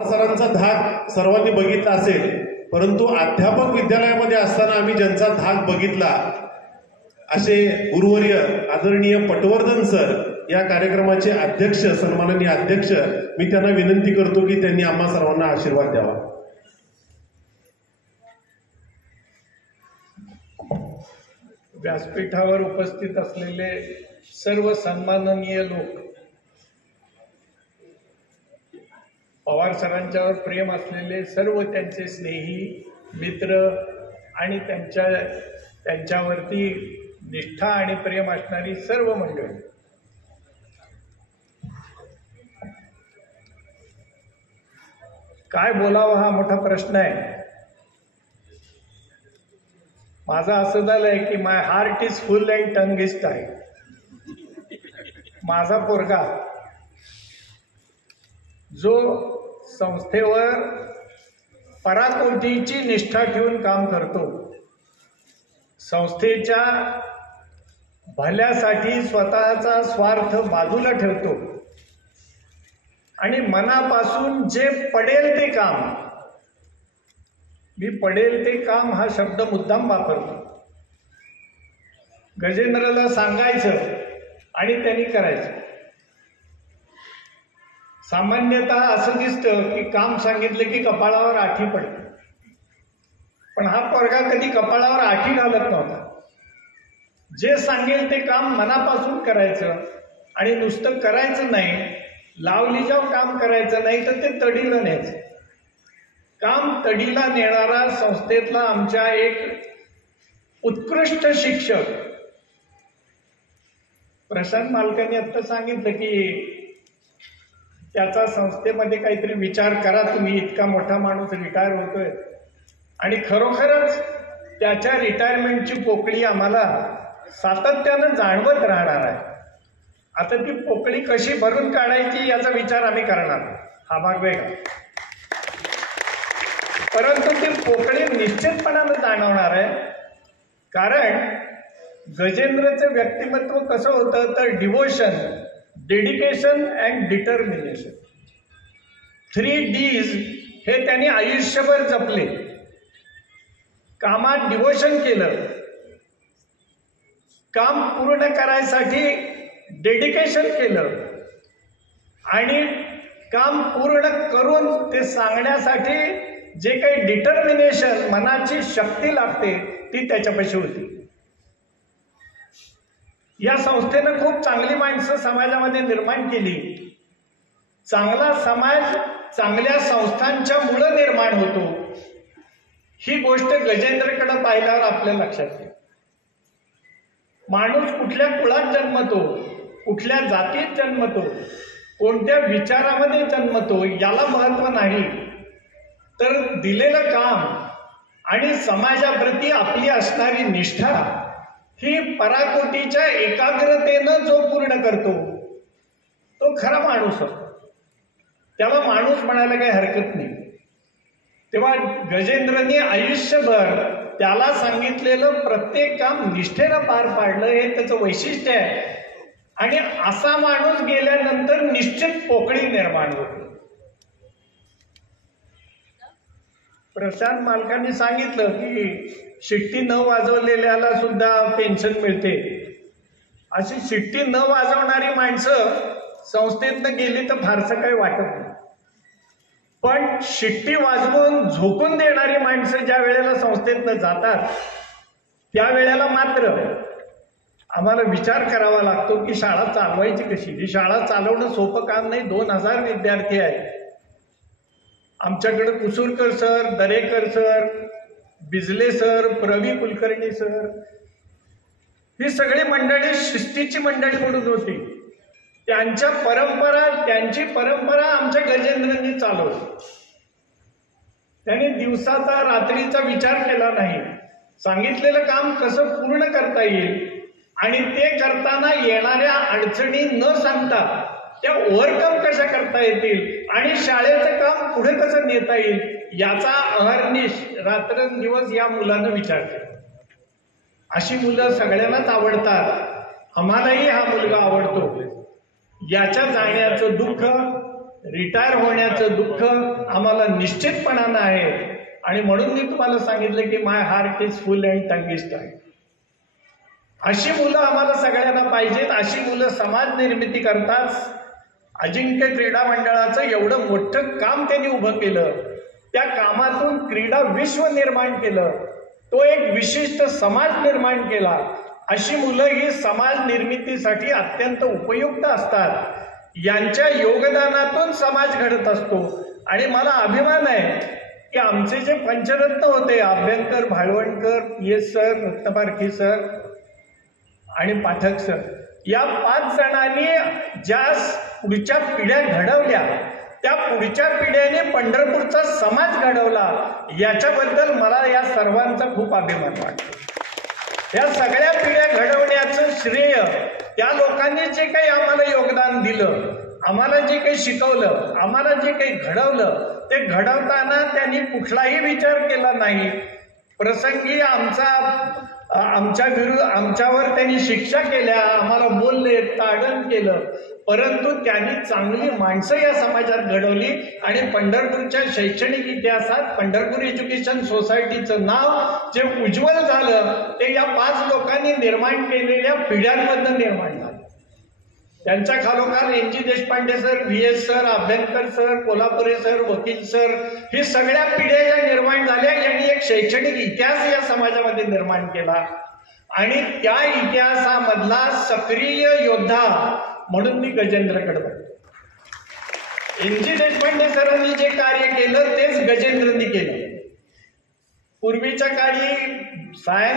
सरांचा धाक सर्वांनी बघितला असेल, परंतु अध्यापक विद्यालयामध्ये असताना आम्ही ज्यांचा धाक बघितला असे गुरुवर्य आदरणीय पटवर्धन सर या कार्यक्रमाचे अध्यक्ष, सन्माननीय अध्यक्ष, मी त्यांना विनंती करतो की त्यांनी आम्हा सर्वांना आशीर्वाद द्यावा. व्यासपीठावर उपस्थित असलेले सर्व सन्माननीय लोक, पवार सरांच्यावर प्रेम असलेले सर्व त्यांचे स्नेही मित्र आणि त्यांच्यावरती निष्ठा आणि प्रेम असणारी सर्व मंडळी, काय बोलावं हा मोठा प्रश्न आहे. माझं असं झालंय की my heart is full and tongue is tight. माझा पोरगा जो संस्थेवर पराकोटीची निष्ठा ठेवून काम करतो, संस्थेच्या भल्यासाठी स्वतःचा स्वार्थ बाजूला ठेवतो आणि मनापासून जे पडेल ते काम, मी पडेल ते काम हा शब्द मुद्दाम वापरतो, गजेंद्रला सांगायचं आणि त्यांनी करायचं. सामान्यतः असं दिसतं की काम सांगितलं की कपाळावर आठी पडते, पण हा पोरगा कधी कपाळावर आठी घालत नव्हता. जे सांगेल ते काम मनापासून करायचं आणि नुसतं करायचं नाही, लावलीजाव काम करायचं नाही, तर ते तडीला न्यायचं. काम तडीला नेणारा संस्थेतला आमच्या एक उत्कृष्ट शिक्षक प्रशांत मालकांनी आता सांगितलं की त्याचा संस्थेमध्ये काहीतरी विचार करा तुम्ही, इतका मोठा माणूस रिटायर होतोय. आणि खरोखरच त्याच्या रिटायरमेंटची पोकळी आम्हाला सातत्यानं जाणवत राहणार आहे. आता ती पोकळी कशी भरून काढायची याचा विचार आम्ही करणार, हा भाग वेगळा, परंतु ती पोकळी निश्चितपणानं जाणवणार आहे. कारण गजेंद्रचं व्यक्तिमत्व कसं होतं तर devotion, dedication and determination, 3 Ds हे त्यांनी आयुष्यभर जपले. कामात डिवोशन केलं, काम पूर्ण करायसाठी डेडिकेशन केलं आणि काम पूर्ण करून ते सांगण्यासाठी जे काही डिटर्मिनेशन, मनाची शक्ती लागते, ती त्याच्यापाशी होती. या संस्थेनं खूप चांगली माणसं समाजामध्ये निर्माण केली. चांगला समाज चांगल्या संस्थांच्या मुळे निर्माण होतो, ही गोष्ट गजेंद्रकडे पाहिल्यावर आपल्या लक्षात येईल. माणूस कुठल्या कुळात जन्मतो, कुठल्या जातीत जन्मतो, कोणत्या विचारामध्ये जन्मतो याला महत्व नाही, तर दिलेलं काम आणि समाजाप्रती आपली असणारी निष्ठा ही पराकोटीच्या एकाग्रतेनं जो पूर्ण करतो तो खरा माणूस असतो. त्याला माणूस म्हणायला काही हरकत नाही. तेव्हा गजेंद्रने आयुष्यभर त्याला सांगितलेलं प्रत्येक काम निष्ठेनं पार पाडलं, हे त्याचं वैशिष्ट्य आहे. आणि असा माणूस गेल्यानंतर निश्चित पोकळी निर्माण होते. प्रशांत मालकांनी सांगितलं की शिट्टी न वाजवलेल्याला सुद्धा पेन्शन मिळते. अशी शिट्टी न वाजवणारी माणसं संस्थेतनं गेली तर फारसं काही वाटत नाही, पण शिट्टी वाजवून झोकून देणारी माणसं ज्या वेळेला संस्थेतनं जातात त्यावेळेला मात्र आम्हाला विचार करावा लागतो की शाळा चालवायची कशी. ही शाळा चालवणं सोपं काम नाही. 2000 विद्यार्थी आहेत आमच्याकडे. कुसूरकर sir, Darekar sir, बिजले sir, Pravi Kulkarni sir, ही सगळी मंडळी शिस्तीची मंडळी म्हणून होती. त्यांची परंपरा आमच्या गजेंद्रनी चालवली. त्यांनी दिवसाचा रात्रीचा विचार केला नाही. सांगितलेलं काम कसं पूर्ण करता येईल आणि ते करताना येणाऱ्या अडचणी न सांगता त्या ओव्हरकम कशा करता येतील आणि शाळेचं काम पुढे कसं नेता येईल याचा अहर्निश रात्रंदिवस या मुलानं विचार केला. अशी मुलं सगळ्यांनाच आवडतात. आम्हालाही हा मुलगा आवडतो. याच्या जाण्याचं दुःख रिटायर होण्याचं दुःख आम्हाला निश्चितपणानं आहे आणि म्हणून मी तुम्हाला सांगितलं की my heart is full and tongue is tied. अशी मुलं आम्हाला सगळ्यांना पाहिजेत. अशी मुलं समाज निर्मिती करतात. अजिंक्य क्रीडा मंडळाचं एवढं मोठं काम त्यांनी उभं केलं. त्या कामातून क्रीडा विश्व निर्माण केलं. तो एक विशिष्ट समाज निर्माण केला. अशी मुलं ही समाज निर्मितीसाठी अत्यंत उपयुक्त असतात. यांच्या योगदानातून समाज घडत असतो. आणि मला अभिमान आहे की आमचे जे पंचरत्न होते, Abhyankar, Bhalvankar, PS sir, Ratnaparkhi sir आणि पाठक सर, या 5 जणांनी ज्या पुढच्या पिढ्या घडवल्या, त्या पुढच्या पिढ्याने पंढरपूरचा समाज घडवला. याच्याबद्दल मला या सर्वांचा खूप अभिमान वाटतो. या सगळ्या पिढ्या घडवण्याचं श्रेय त्या लोकांनी जे काही आम्हाला योगदान दिलं, आम्हाला जे काही शिकवलं, आम्हाला जे काही घडवलं, ते घडवताना त्यांनी कुठलाही विचार केला नाही. प्रसंगी आमच्यावर त्यांनी शिक्षा केल्या, आम्हाला बोलले, ताडण केलं, परंतु त्यांनी चांगली माणसं या समाजात घडवली. आणि पंढरपूरच्या शैक्षणिक इतिहासात पंढरपूर एज्युकेशन सोसायटीचं नाव जे उज्ज्वल झालं ते या 5 लोकांनी निर्माण केलेल्या पिढ्यांमधून निर्माण झालं. त्यांच्या खालोखाल NG Deshpande sir, VS sir, Abhyankar sir, Kolhapure sir, वकील सर, ही सगळ्या पिढ्या ज्या निर्माण झाल्या, यांनी एक शैक्षणिक इतिहास या समाजामध्ये निर्माण केला. आणि त्या इतिहासामधला सक्रिय योद्धा म्हणून मी गजेंद्रकडे बघतो. NG देशपांडे सरांनी जे कार्य केलं तेच गजेंद्रनी केलं. पूर्वीच्या काळी सायन्स